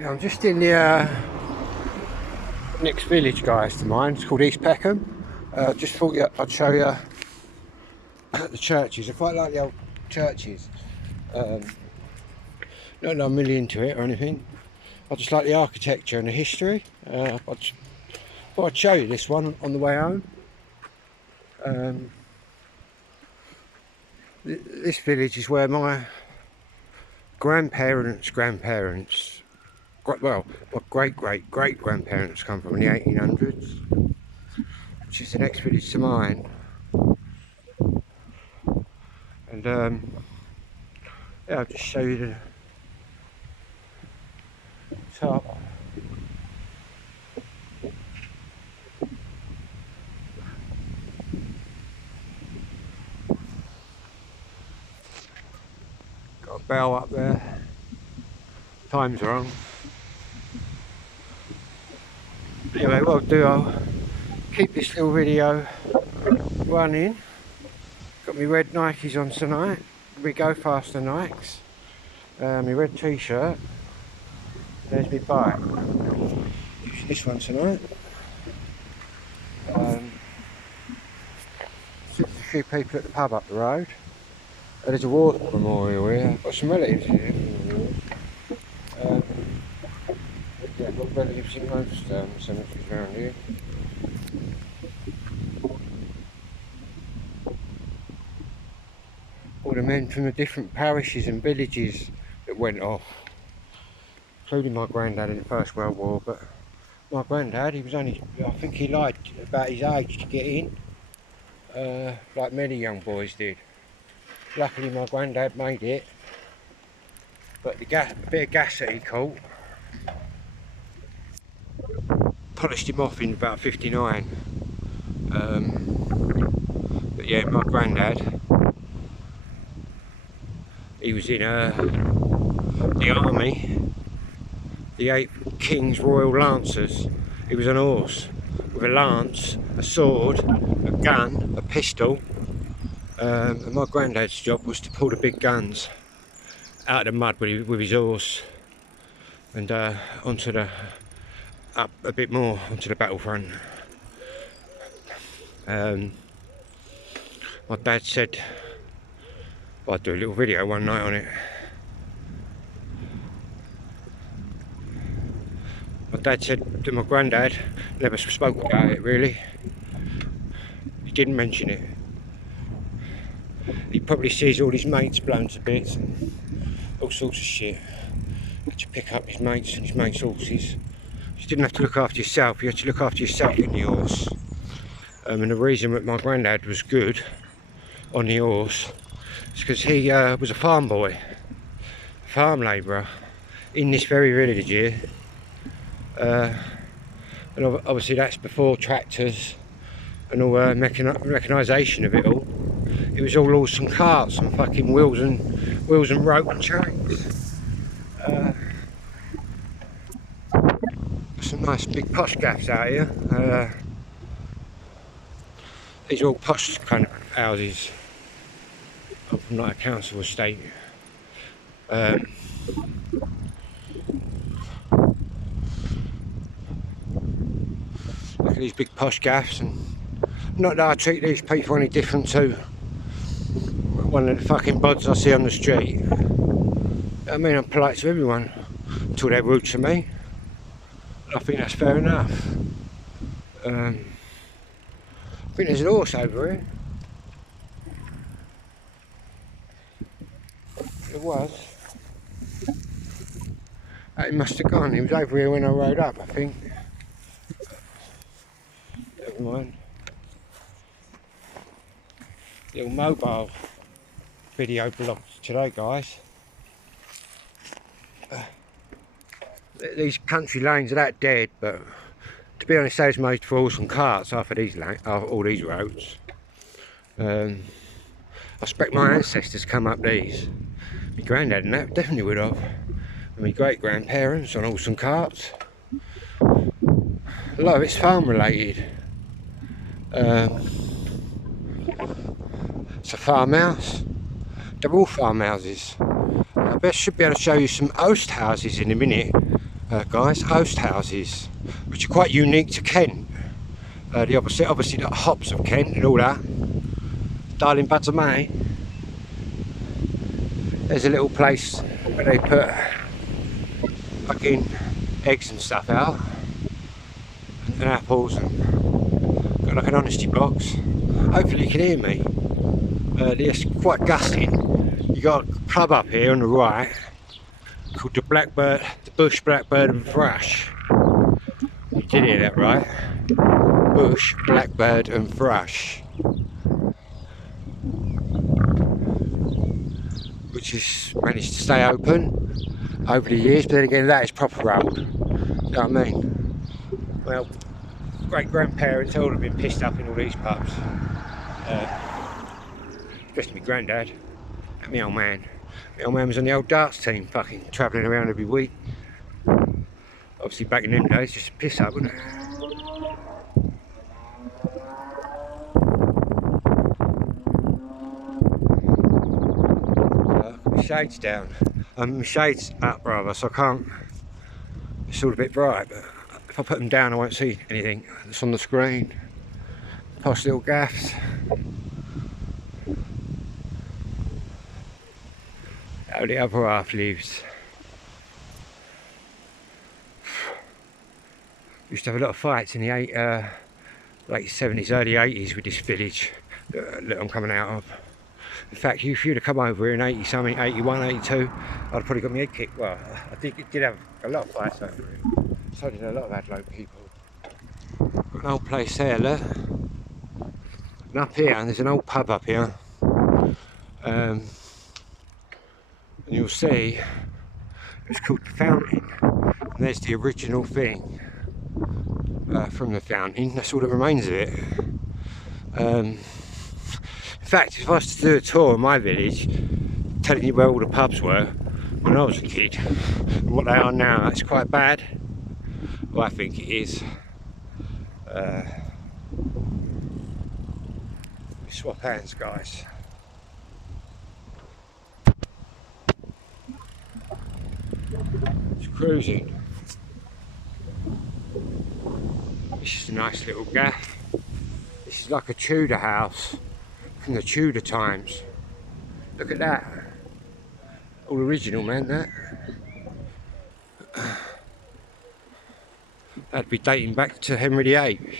Yeah, I'm just in the next village, guys, to mine. It's called East Peckham. Just thought I'd show you the churches. I quite like the old churches. Um, not that I'm really into it or anything. I just like the architecture and the history. I thought I'd show you this one on the way home. This village is where my grandparents, well, my great-great-great-grandparents come from in the 1800s, which is the next village to mine. And yeah, I'll just show you the top. Got a bell up there. Time's wrong. But anyway, what I'll do, I'll keep this little video running. Got my red Nikes on tonight. We go faster Nikes. My red t-shirt. There's my bike. Using this one tonight. There's a few people at the pub up the road. There's a war memorial here. I've got some relatives here. Yeah, I've got relatives in most cemeteries around here. All the men from the different parishes and villages that went off, including my granddad in the First World War. But my granddad, he was only, I think he lied about his age to get in, like many young boys did. Luckily my granddad made it, but the bit of gas that he caught polished him off in about 59. But yeah, my granddad, he was in the army, the 8th King's Royal Lancers. He was on a horse with a lance, a sword, a gun, a pistol, and my granddad's job was to pull the big guns out of the mud with his horse and onto the, up a bit more onto the battlefront. My dad said, well, I'd do a little video one night on it. My dad said that my granddad never spoke about it really. He didn't mention it. He probably sees all his mates blown to bits and all sorts of shit. Had to pick up his mates and his mates' horses. You didn't have to look after yourself, you had to look after yourself in the horse. And the reason that my granddad was good on the horse is because he was a farm boy, a farm labourer in this very village here. And obviously that's before tractors and all mechanisation of it all. It was all horse and carts and fucking wheels and rope and chains. Some nice big posh gaffs out here. These are all posh kind of houses. I'm from like a council estate. Look at these big posh gaffs, and not that I treat these people any different to one of the fucking bods I see on the street. I mean, I'm polite to everyone until they're rude to me. I think that's fair enough. I think there's an horse over here. It was. He must have gone. He was over here when I rode up, I think. Never mind. Little mobile video blog today, guys. These country lanes are that dead, but to be honest, those made for horse and carts after all these roads. I expect my ancestors come up these. My granddad and that definitely would have. And my great grandparents on horse and carts. A lot of it's farm related. It's a farmhouse. They're all farmhouses. I should be able to show you some oast houses in a minute. guys, host houses, which are quite unique to Kent. The opposite, obviously, the hops of Kent and all that. Darling buds of May. There's a little place where they put fucking eggs and stuff out, and apples, and got like an honesty box. Hopefully you can hear me. It's quite gusting. You got a pub up here on the right called the Bush Blackbird and Thrush. You did hear that right? Bush Blackbird and Thrush, which has managed to stay open over the years, but then again that is proper old. You know what I mean? Well, great grandparents all have been pissed up in all these pubs. Especially my granddad and my old man. My old man was on the old darts team, fucking travelling around every week. Obviously back in them days, just a piss up, wasn't it? My shades down. My shades up rather, so I can't. It's all a bit bright, but if I put them down I won't see anything that's on the screen. Posh little gaffs. How the other half lives. Used to have a lot of fights in the late 70s, early 80s with this village that I'm coming out of. In fact, if you'd have come over here in 80 something, 81, 82, I'd have probably got my head kicked. Well, I did have a lot of fights over here. So did a lot of Adelaide people. Got an old place there, look. And up here, and there's an old pub up here. And you'll see it's called the Fountain. And there's the original thing from the fountain. That's all that remains of it. In fact, if I was to do a tour of my village, telling you where all the pubs were when I was a kid and what they are now, that's quite bad. Well, I think it is. We swap hands, guys. It's cruising. This is a nice little gaff. This is like a Tudor house from the Tudor times. Look at that. All original, man, that. That'd be dating back to Henry VIII.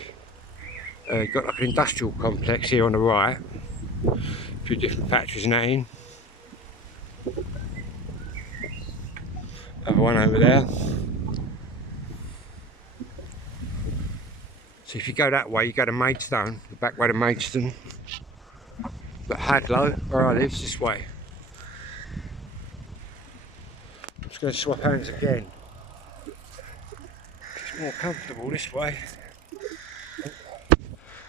Got like an industrial complex here on the right. A few different factories and that in. Another one over there. So if you go that way, you go to Maidstone, the back way to Maidstone. But Hadlow, where I live, is this way. I'm just going to swap hands again. It's more comfortable this way. I'll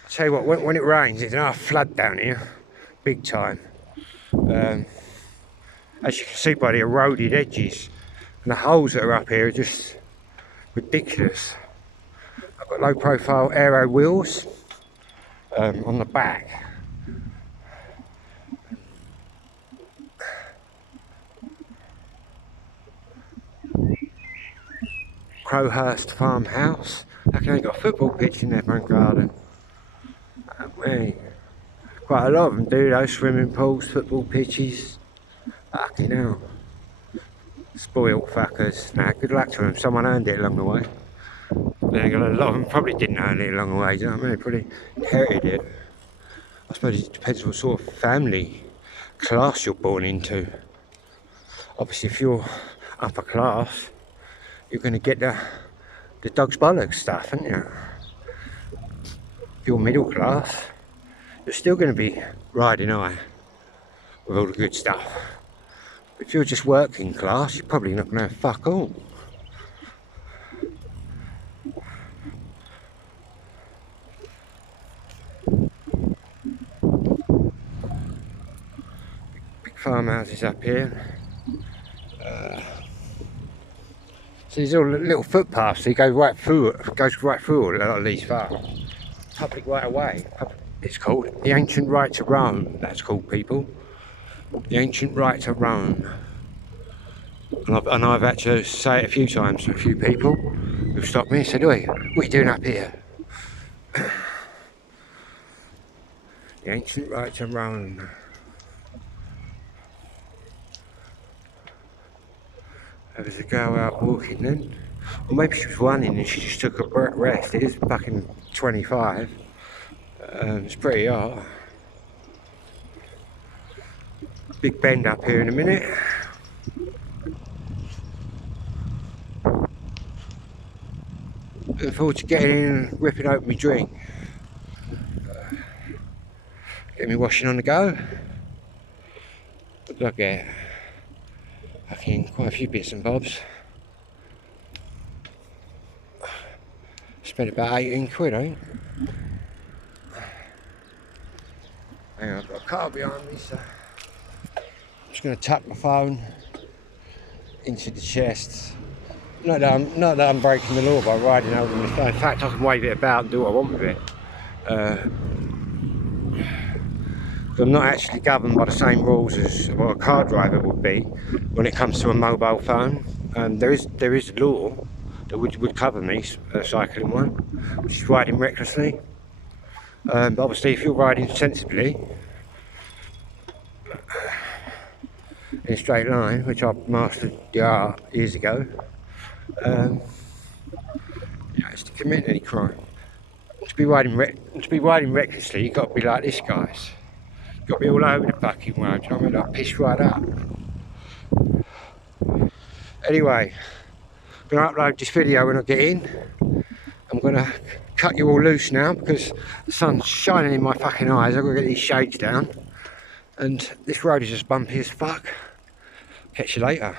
tell you what, when it rains, there's enough flood down here, big time. As you can see by the eroded edges, and the holes that are up here are just ridiculous. I've got low profile aero wheels on the back. Crowhurst farmhouse. How can they got a football pitch in their front garden? Man, quite a lot of them do those, swimming pools, football pitches. Fucking hell. Spoiled fuckers. Nah, good luck to them. Someone earned it along the way. Then a lot of them probably didn't earn it along the way, do you know what I mean? Probably inherited it. I suppose it depends what sort of family class you're born into. Obviously, if you're upper class, you're going to get the dog's bollocks stuff, aren't you? If you're middle class, you're still going to be riding high with all the good stuff. But if you're just working class, you're probably not going to have fuck all. Big farmhouses up here. So these are all little footpaths, so you go right through it, goes right through a lot of these farms. Public right of way, it's called. The ancient right to roam, that's called, people. The ancient right to roam. And I've had to say it a few times to a few people who've stopped me and said, "Oi, what are you doing up here?" The ancient right to roam. There was a girl out walking then. Or maybe she was running and she just took a rest. It is fucking 25. It's pretty hot. Big bend up here in a minute. Looking forward to getting in and ripping open my drink. Get me washing on the go. Look at fucking quite a few bits and bobs. Spent about 18 quid, I think. Hang on, I've got a car behind me, so I'm just going to tuck my phone into the chest. Not that I'm breaking the law by riding over my phone. In fact, I can wave it about and do what I want with it. I'm not actually governed by the same rules as what a car driver would be when it comes to a mobile phone. There is a law that would cover me, a cycling one, which is riding recklessly. But obviously, if you're riding sensibly in a straight line, which I mastered the art years ago, it's to commit any crime. To be riding recklessly, you've got to be like this, guys. You've got to be all over the fucking road. You know what I mean? Like piss right up. Anyway, I'm going to upload this video when I get in. I'm going to cut you all loose now because the sun's shining in my fucking eyes. I've got to get these shades down. And this road is just bumpy as fuck. Catch you later.